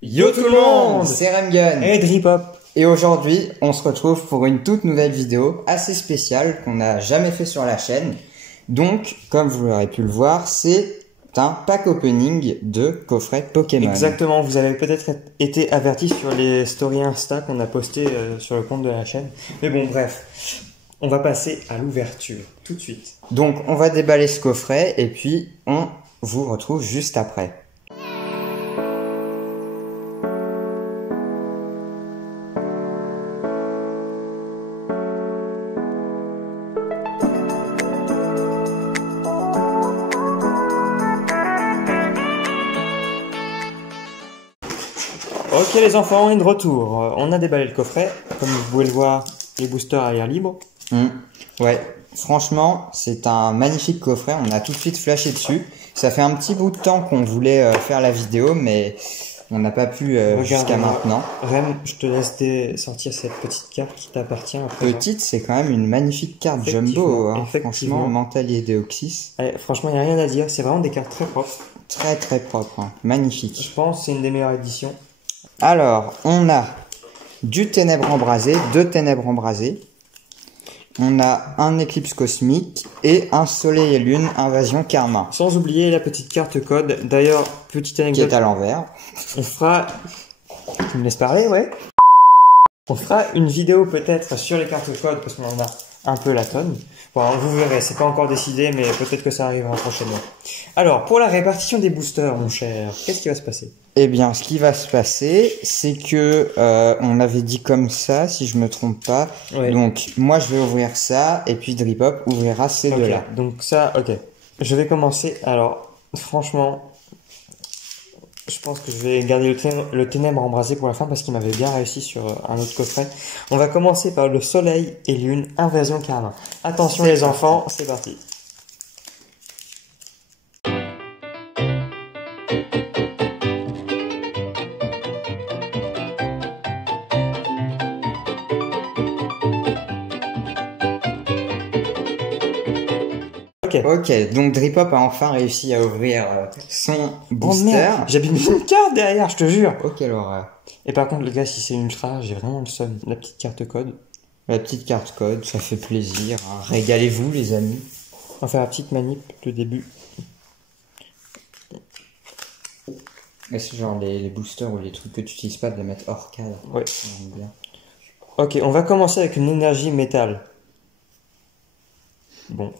Yo tout le monde, c'est Remgun et Dripop. Et aujourd'hui, on se retrouve pour une toute nouvelle vidéo assez spéciale qu'on n'a jamais fait sur la chaîne. Donc, comme vous l'aurez pu le voir, c'est un pack opening de coffret Pokémon. Exactement, vous avez peut-être été avertis sur les stories Insta qu'on a posté sur le compte de la chaîne. Mais bon, bref, on va passer à l'ouverture tout de suite. Donc, on va déballer ce coffret et puis on vous retrouve juste après. Ok les enfants, on est de retour. On a déballé le coffret. Comme vous pouvez le voir, les boosters à l'air libre. Ouais, franchement, c'est un magnifique coffret. On a tout de suite flashé dessus. Ça fait un petit bout de temps qu'on voulait faire la vidéo, mais on n'a pas pu jusqu'à maintenant. Rem, je te laisse sortir cette petite carte qui t'appartient. Petite, c'est quand même une magnifique carte jumbo. Hein. Franchement, Mentalier Deoxys. Franchement, il n'y a rien à dire. C'est vraiment des cartes très propres. Très très propre. Hein. Magnifique. Je pense que c'est une des meilleures éditions. Alors, on a du Ténèbres Embrasées, deux Ténèbres Embrasées. On a un Éclipse Cosmique et un Soleil et Lune Invasion Karma. Sans oublier la petite carte code. D'ailleurs, petite anecdote. Qui est à l'envers. On fera... Tu me laisses parler, ouais. On fera une vidéo peut-être sur les cartes code parce qu'on en a un peu la tonne. Bon, vous verrez, c'est pas encore décidé, mais peut-être que ça arrivera prochainement. Alors, pour la répartition des boosters, mon cher, qu'est-ce qui va se passer? Eh bien, ce qui va se passer, c'est que on avait dit comme ça, si je me trompe pas. Ouais. Donc, moi, je vais ouvrir ça, et puis Dripop ouvrira ces deux-là. Donc ça, ok. Je vais commencer. Alors, franchement, je pense que je vais garder le Ténèbres Embrasé pour la fin parce qu'il m'avait bien réussi sur un autre coffret. On va commencer par le Soleil et Lune Invasion Karma. Attention les enfants, c'est parti. Ok, donc Dripop a enfin réussi à ouvrir son booster. Oh j'ai mis une carte derrière, je te jure. Oh, quelle horreur. Et par contre, les gars, si c'est une ultra, j'ai vraiment le seum. La petite carte code. La petite carte code, ça fait plaisir. Hein. Régalez-vous, les amis. On va faire la petite manip de début. Et c'est genre les boosters ou les trucs que tu n'utilises pas de les mettre hors cadre. Ouais. Bien. Ok, on va commencer avec une énergie métal. Bon.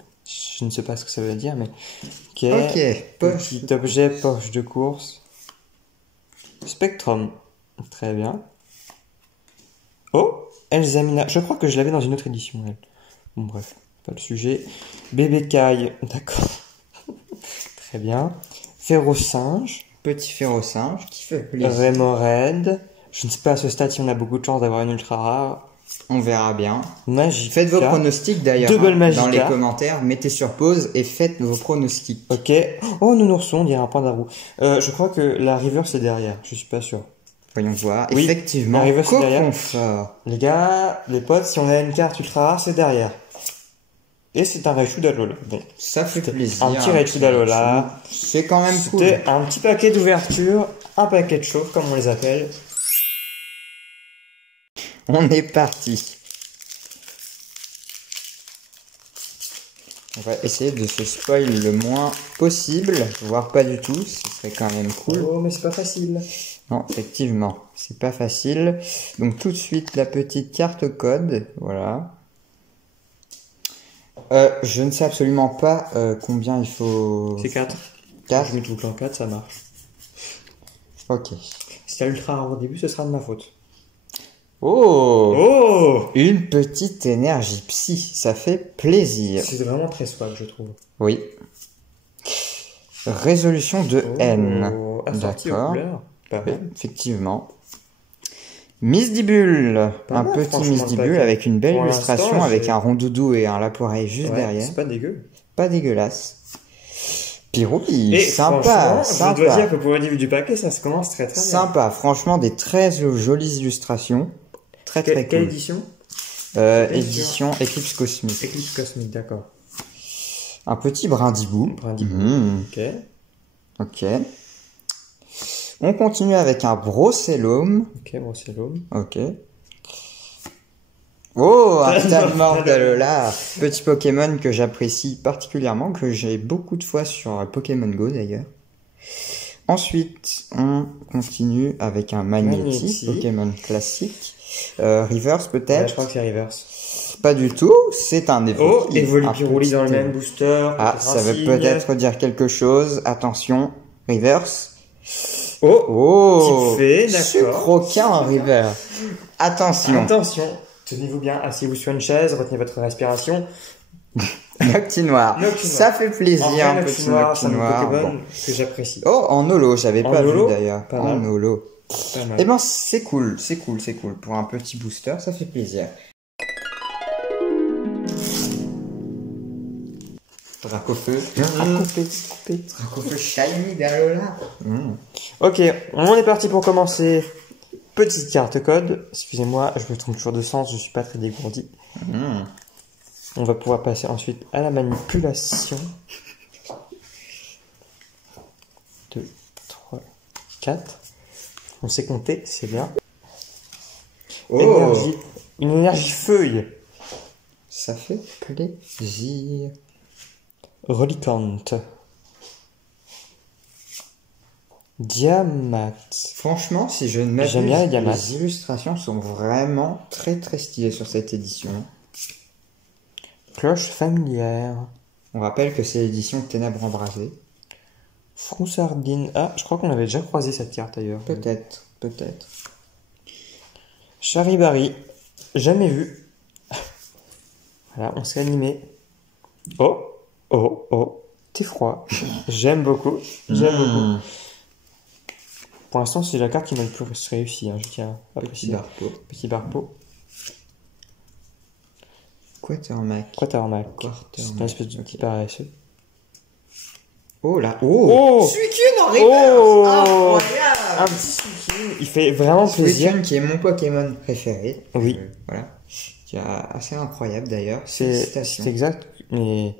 Je ne sais pas ce que ça veut dire, mais... Ok, petit objet, poche de course. Spectrum. Très bien. Oh, Elzamina. Je crois que je l'avais dans une autre édition, elle. Bon, bref, pas le sujet. Bébé Caille. D'accord. Très bien. Férocinge. Petit Férocinge, qui fait plaisir. Remoraid. Je ne sais pas à ce stade si on a beaucoup de chance d'avoir une ultra rare. On verra bien. Magica. Faites vos pronostics d'ailleurs Magica. dans les commentaires. Mettez sur pause et faites vos pronostics. Ok. Oh, Nounourson, on dirait un pandarou. Je crois que la river c'est derrière. Je suis pas sûr. Voyons voir. Oui, effectivement, la river c'est derrière. Confort. Les gars, les potes, si on a une carte ultra rare, c'est derrière. Et c'est un Raichu d'Alola. Bon. Ça fait plaisir. Un petit Raichu d'Alola. C'est quand même cool. C'était un petit paquet d'ouverture, un paquet de chauffe, comme on les appelle. On est parti. On va essayer de se spoil le moins possible, voire pas du tout, ce serait quand même cool. Oh, mais c'est pas facile. Non, effectivement, c'est pas facile. Donc tout de suite, la petite carte code, voilà. Je ne sais absolument pas combien il faut... C'est 4. 4. Je mets tout le temps 4, ça marche. Ok. Si t'as ultra rare au début, ce sera de ma faute. Oh, une petite énergie psy, ça fait plaisir. C'est vraiment très swag, je trouve. Oui. Résolution de N. D'accord. Oui, effectivement. Misdibule. Un petit Misdibule avec une belle illustration, avec un rondoudou et un laporeille juste derrière. C'est pas dégueu. Pas dégueulasse. Pirouille, sympa. Je dois dire que pour le début du paquet, ça se commence très bien. Sympa, franchement, des très jolies illustrations. Très cool. Quelle édition? Édition Éclipse Cosmique. Éclipse Cosmique, d'accord. Un petit brindibou. Ok. Ok. On continue avec un Brossellum. Ok, bon, c'est l'homme. Ok. Oh, un Stalmort d'Alola. Petit Pokémon que j'apprécie particulièrement, que j'ai beaucoup de fois sur Pokémon Go d'ailleurs. Ensuite, on continue avec un Magnéti, Magnéti. Pokémon classique. Reverse Ouais, peut-être. je crois que c'est reverse. Pas du tout, c'est un Evolipiroli. Oh, Evolipiroli dans le même booster. Ah, peut-être ça un veut signe. peut-être dire quelque chose. Attention, Reverse. Oh, Oh, type fée, d'accord. Sucroquin en Reverse. Attention, attention. Tenez-vous bien, asseyez-vous sur une chaise, retenez votre respiration. Noctinoir. Noctinoir. Ça fait plaisir, En vrai, un petit Noctinoir, c'est un Noctinoir. Pokémon Bon. que j'apprécie. Oh, en holo, j'avais En pas holo, vu d'ailleurs. pas En mal. holo. Pas mal. Eh ben, c'est cool, c'est cool, c'est cool. Pour un petit booster, ça fait plaisir. Dracofeu. Dracofeu shiny d'Alola. Ok, on est parti pour commencer. Petite carte code. Excusez-moi, je me trompe toujours de sens, je suis pas très dégourdi. On va pouvoir passer ensuite à la manipulation. 2, 3, 4. On sait compter, c'est bien. Oh, Énergie. Une énergie feuille. ça fait plaisir. Reliquante. Diamat. Franchement, si je ne m'abuse, J'aime bien les diamats. les illustrations sont vraiment très très stylées sur cette édition. Cloche familière. On rappelle que c'est l'édition Ténèbres embrasées. Froussardine. Ah, je crois qu'on avait déjà croisé cette carte ailleurs. Peut-être, peut-être. Charibari. Jamais vu. Voilà, on s'est animé. Oh, oh, oh. T'es froid. J'aime beaucoup. J'aime beaucoup. Pour l'instant, c'est la carte qui m'a le plus réussi. Hein. Je tiens à Petit préciser. barpeau. Petit barpeau. Quatermac. Quatermac. Quatermac. C'est une espèce de petit paresseux. Oh là. Oh, Suicune en Oh reverse. un Incroyable. petit Suicune. Il fait vraiment plaisir. Suicune qui est mon Pokémon préféré. Oui. Voilà. Qui est assez incroyable d'ailleurs. C'est Félicitations. exact, mais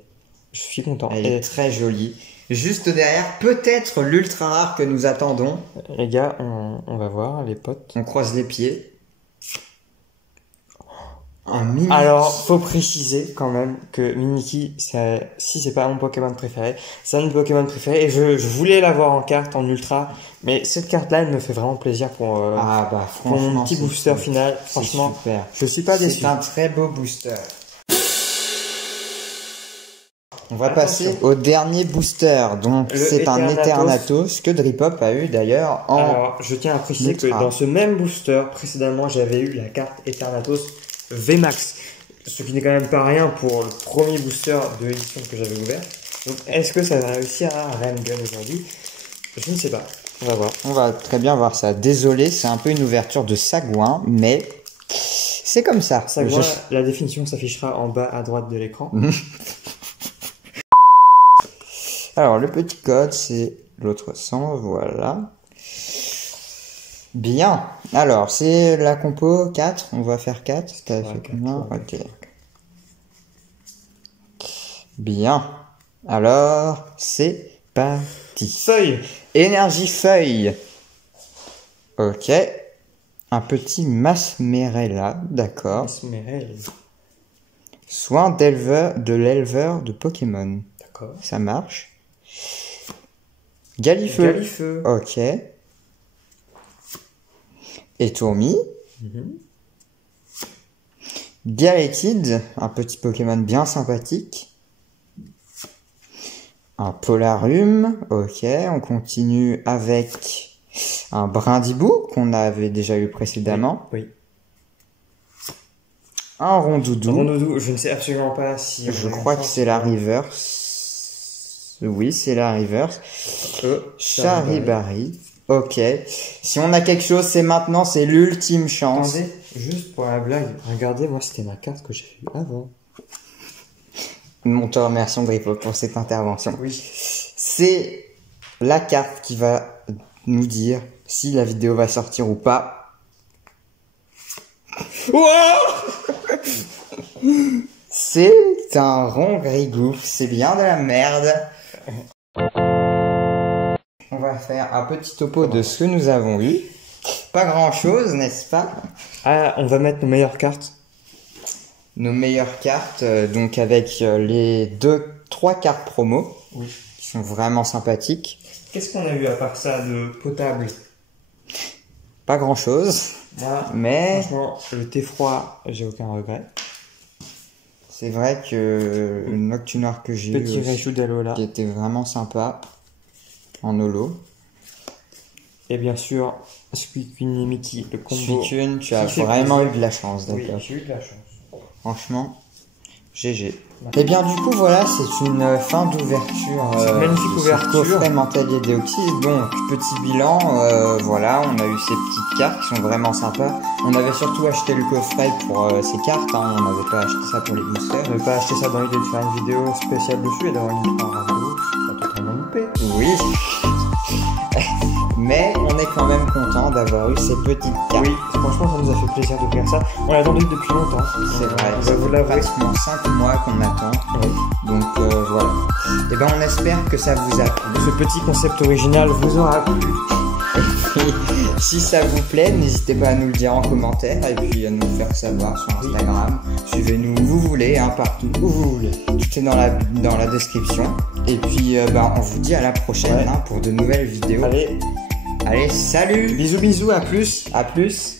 je suis content. Elle Et est très jolie. Juste derrière, peut-être l'ultra rare que nous attendons. les gars, on va voir les potes. On croise les pieds. Un mini. Alors, faut préciser quand même que Mimikyu, si c'est pas mon Pokémon préféré, c'est un de mes Pokémon préférés et je voulais l'avoir en carte, en ultra, mais cette carte-là, elle me fait vraiment plaisir pour Ah bah pour mon franchement, petit c'est booster cool. final. C'est Franchement, super. je suis pas déçu. C'est un très beau booster. On va Attention. passer au dernier booster. Donc Le c'est un Eternatus. Eternatus que Dripop a eu d'ailleurs en... Alors, je tiens à préciser que ultra. dans ce même booster, précédemment, j'avais eu la carte Eternatus VMAX. Ce qui n'est quand même pas rien pour le premier booster de l'édition que j'avais ouvert. Donc, est-ce que ça va réussir à Rengun aujourd'hui? Je ne sais pas. On va voir. On va très bien voir ça. Désolé, c'est un peu une ouverture de sagouin, mais c'est comme ça. Ça, moi, la définition s'affichera en bas à droite de l'écran. Alors, le petit code, c'est l'autre sens, voilà. Bien. Alors, c'est la compo 4. On va faire 4. T'as fait combien? Ok. Bien. Alors, c'est parti. Feuille. Énergie feuille. Ok. Un petit Masmerella, d'accord. Esmerelle. Soin d'éleveur, de l'éleveur de Pokémon. D'accord. Ça marche. Galifeu. Galifeu. Ok. Et Tourmi. Galekid, un petit Pokémon bien sympathique. Un Polarium. Ok, on continue avec un Brindibou qu'on avait déjà eu précédemment. Oui. Un Rondoudou. Rondoudou, je ne sais absolument pas si... Je crois que c'est la reverse. Oui, c'est la reverse. Charibari. Ok. Si on a quelque chose, c'est maintenant, c'est l'ultime chance. Attendez, juste pour la blague, regardez, moi c'était ma carte que j'ai eue avant. On te remercie Dripo pour cette intervention. Oui. C'est la carte qui va nous dire si la vidéo va sortir ou pas. C'est un rond grigouf, c'est bien de la merde. on va faire un petit topo de ce que nous avons eu. Pas grand chose, n'est-ce pas? Ah, on va mettre nos meilleures cartes. Nos meilleures cartes, donc avec les 3 cartes promo, Oui. qui sont vraiment sympathiques. Qu'est-ce qu'on a eu à part ça de potable? Pas grand chose, Moi, mais franchement, le thé froid, j'ai aucun regret. c'est vrai que le Noctunard que j'ai eu Petit aussi, Reiju d'Alola. qui était vraiment sympa en holo. Et bien sûr, Suicune et Mickey, le combo. Suicune, tu as Qui fait vraiment plaisir. eu de la chance, Oui, d'accord. j'ai eu de la chance. Franchement, GG. Et bien du coup voilà, c'est une fin d'ouverture. C'est une magnifique de ce ouverture. coffret Mentalier Deoxys. Donc petit bilan, voilà, on a eu ces petites cartes qui sont vraiment sympas. On avait surtout acheté le coffret pour ces cartes, hein, on n'avait pas acheté ça pour les boosters. On n'avait pas acheté ça dans l'idée de faire une vidéo spéciale dessus et d'avoir une vidéo, c'est pas totalement loupé. Oui. Mais on est quand même content d'avoir eu ces petites cartes. Oui, franchement, ça nous a fait plaisir de faire ça. On l'a attendu depuis longtemps. C'est vrai, On ça va vous fait l'avouer. pratiquement 5 mois qu'on attend. Oui. Donc voilà. Et ben on espère que ça vous a plu. Ce petit concept original vous aura plu. Et si ça vous plaît, n'hésitez pas à nous le dire en commentaire et puis à nous le faire savoir sur Instagram. Suivez-nous où vous voulez, hein, partout où vous voulez. Tout est dans la description. Et puis on vous dit à la prochaine, Ouais. hein, pour de nouvelles vidéos. Allez, Allez, salut! bisous bisous, à plus. À plus!